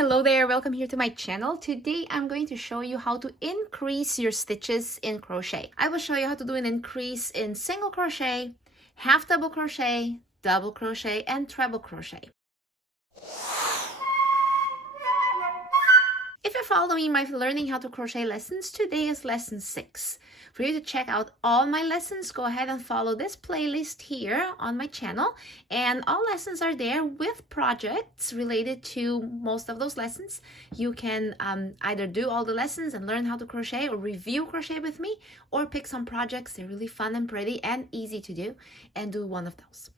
hello there, welcome here to my channel. Today I'm going to show you how to increase your stitches in crochet. I will show you how to do an increase in single crochet, half double crochet, double crochet, and treble crochet. If you're following my learning how to crochet lessons, today is lesson 6. For you to check out all my lessons, go ahead and follow this playlist here on my channel. And all lessons are there with projects related to most of those lessons. You can either do all the lessons and learn how to crochet or review crochet with me, or pick some projects. They're really fun and pretty and easy to do, and do one of those.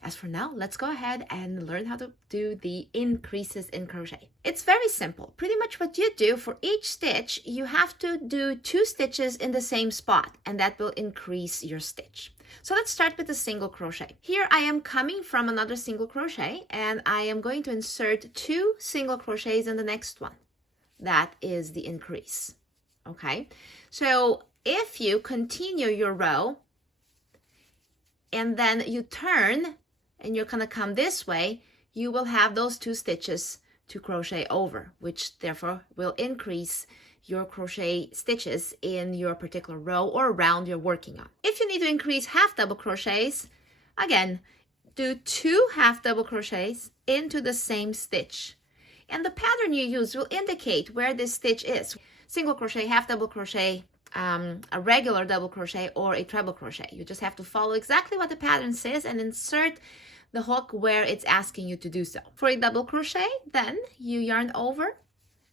As for now, let's go ahead and learn how to do the increases in crochet. It's very simple. Pretty much what you do for each stitch, you have to do 2 stitches in the same spot, and that will increase your stitch. So let's start with the single crochet. Here I am coming from another single crochet, and I am going to insert 2 single crochets in the next one. That is the increase. Okay, so if you continue your row and then you turn and you're gonna come this way, you will have those 2 stitches to crochet over, which therefore will increase your crochet stitches in your particular row or round you're working on. If you need to increase half double crochets, again, do 2 half double crochets into the same stitch. And the pattern you use will indicate where this stitch is. Single crochet, half double crochet, a regular double crochet, or a treble crochet. You just have to follow exactly what the pattern says and insert the hook where it's asking you to do so. For a double crochet, then you yarn over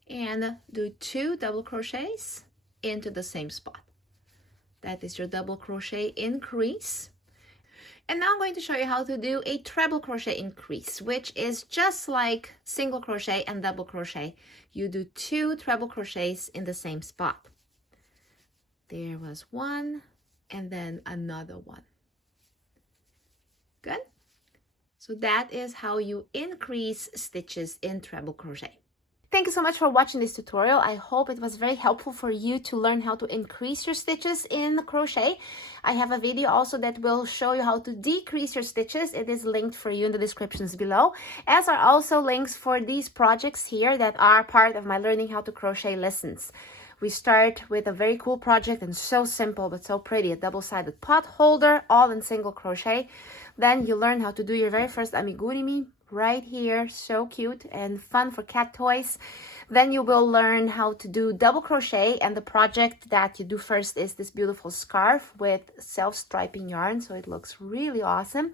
and do 2 double crochets into the same spot. That is your double crochet increase. And now I'm going to show you how to do a treble crochet increase, which is just like single crochet and double crochet. You do 2 treble crochets in the same spot. There was one, and then another one. Good? So that is how you increase stitches in treble crochet. Thank you so much for watching this tutorial. I hope it was very helpful for you to learn how to increase your stitches in crochet. I have a video also that will show you how to decrease your stitches. It is linked for you in the descriptions below, as are also links for these projects here that are part of my learning how to crochet lessons. We start with a very cool project and so simple but so pretty, a double-sided pot holder, all in single crochet. Then you learn how to do your very first amigurumi right here, so cute and fun for cat toys. Then you will learn how to do double crochet, and the project that you do first is this beautiful scarf with self-striping yarn, so it looks really awesome.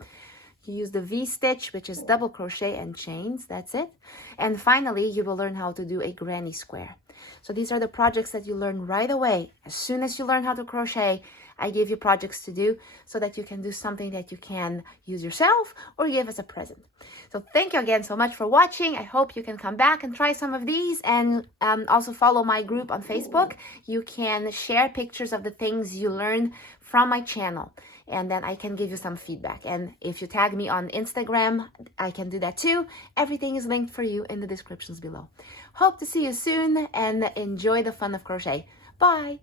You use the V-stitch, which is double crochet and chains, that's it. And finally, you will learn how to do a granny square. So these are the projects that you learn right away. As soon as you learn how to crochet, I give you projects to do so that you can do something that you can use yourself or give as a present. So thank you again so much for watching. I hope you can come back and try some of these, and also follow my group on Facebook. You can share pictures of the things you learn from my channel, and then I can give you some feedback. And if you tag me on Instagram, I can do that too. Everything is linked for you in the descriptions below. Hope to see you soon, and enjoy the fun of crochet. Bye!